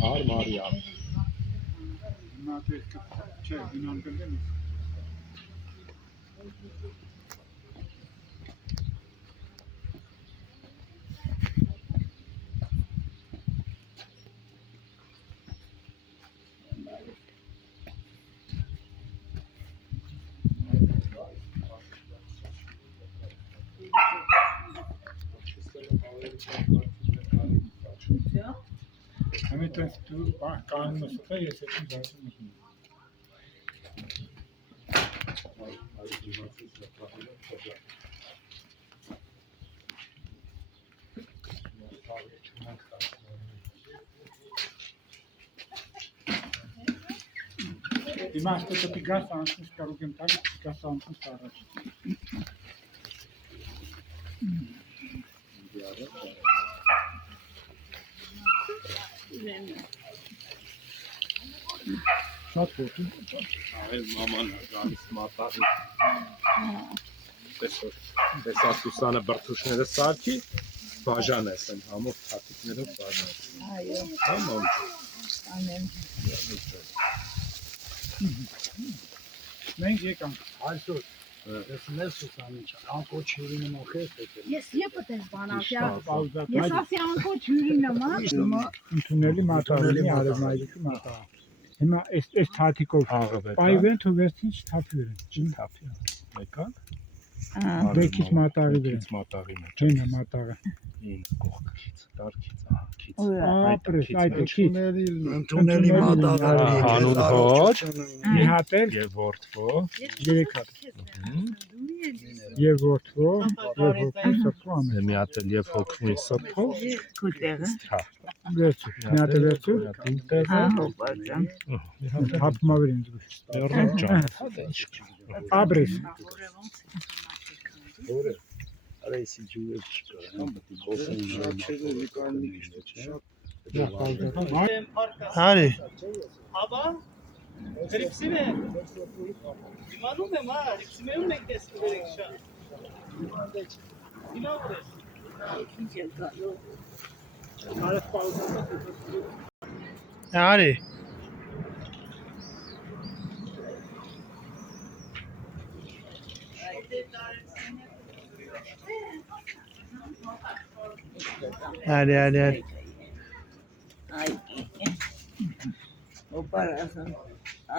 Har Maria. Hamilton tu kanun nasıl yesetin zaten. Imate to pigasa antes karugem tak pigasa antes taraf. Շատ ոտի։ Այլ մաման գալիս մատաղի։ Տեսա Սուսանը բրդուշները սարքի, բաժան ես են համով թաթիկներով բաժան։ Այո։ Համոն։ Անեմ։ Մենք եկանք այսօր։ Տեսնել Սուսանին, անկոչ հյուրի նման խես եկել։ Ես եպդ ես բանավյա։ Ես ասի անկոչ հյուրի նման։ Ընդունելի մատաղի արևմայրիկի մատաղ։ Հիմա այս թաթիկով պայվեն թողեցին չթափյուրեն։ Չթափյա։ Եկան։ Դեքից մատաղի վրա։ Դեքից մատաղի մեջ։ Հենա մատաղը։ Ին կողքից, դարքից, ահա, քից։ Ապրես, այդ դեքից։ Ընդունելի մատաղը։ Հանուն հոր։ Մի հատ էլ Եվ որդվո։ երեք հատ։ Եվ որդվո, եւ հոգի սփո ամեն։ Մի հատ էլ եւ հոգվի սփո։ Քուտեղը։ Հա։ Վերցու, մի հատ վերցու։ Հա, հոբարձան։ Հապմա վրա ինձ գուշ։ Երրորդ ջան։ Ապրես։ Որը արեցի ջուրը չկա, համ խոսեն շաչերը լիկան մի քիչ Հարի Աբա Գրիպսին է Իմանում եմ հա Գրիպսիմեում ենք տեսնում երեք շատ Իմանում ես Հարի Հարի Օպարասան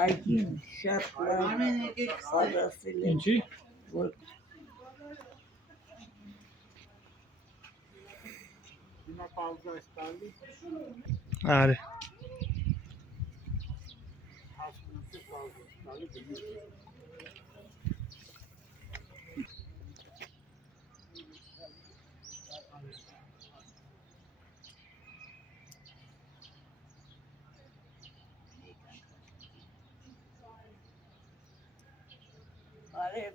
այգին շատ լավ պատասխանել եմ Ինչի։ որ Հիմա պաուզա է ստալի։ Հարի Հասունի պաուզա ստալի։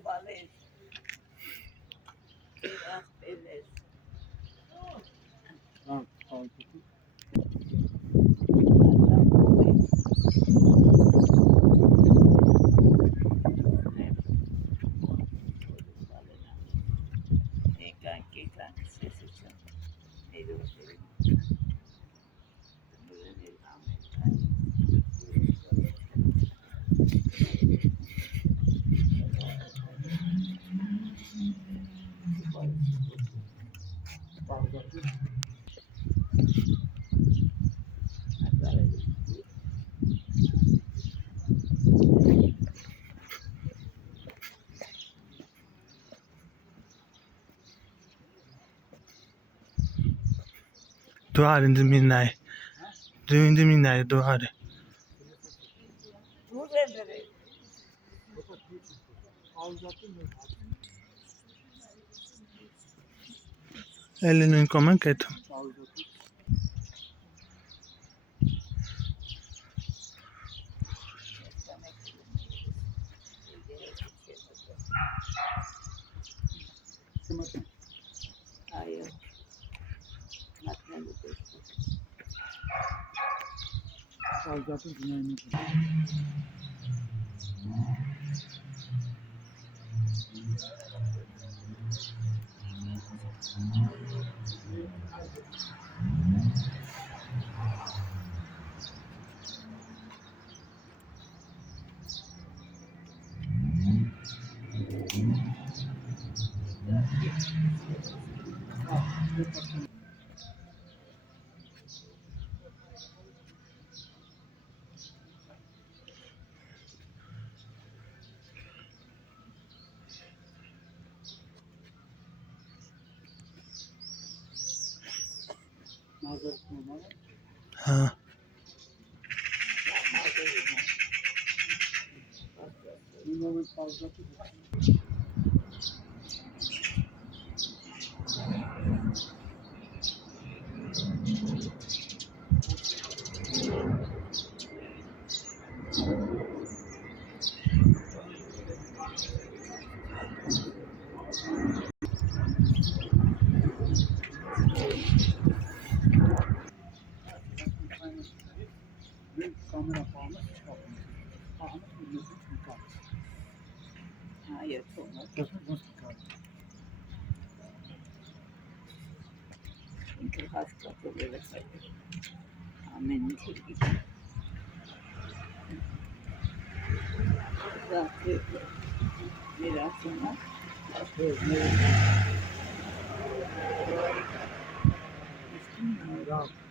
Բարև ախպելես Հա, պաուզա։ եկանք սեսություն ներողել Du har in the midnight. During the midnight, du har det. Elinin komen ketum. Այո մատնելու Պաուզա դինամիկ։ Հա։ Hayır, olmaz. Çünkü hasta böyle sayılır. Amen. Zaten mirasına. Bravo.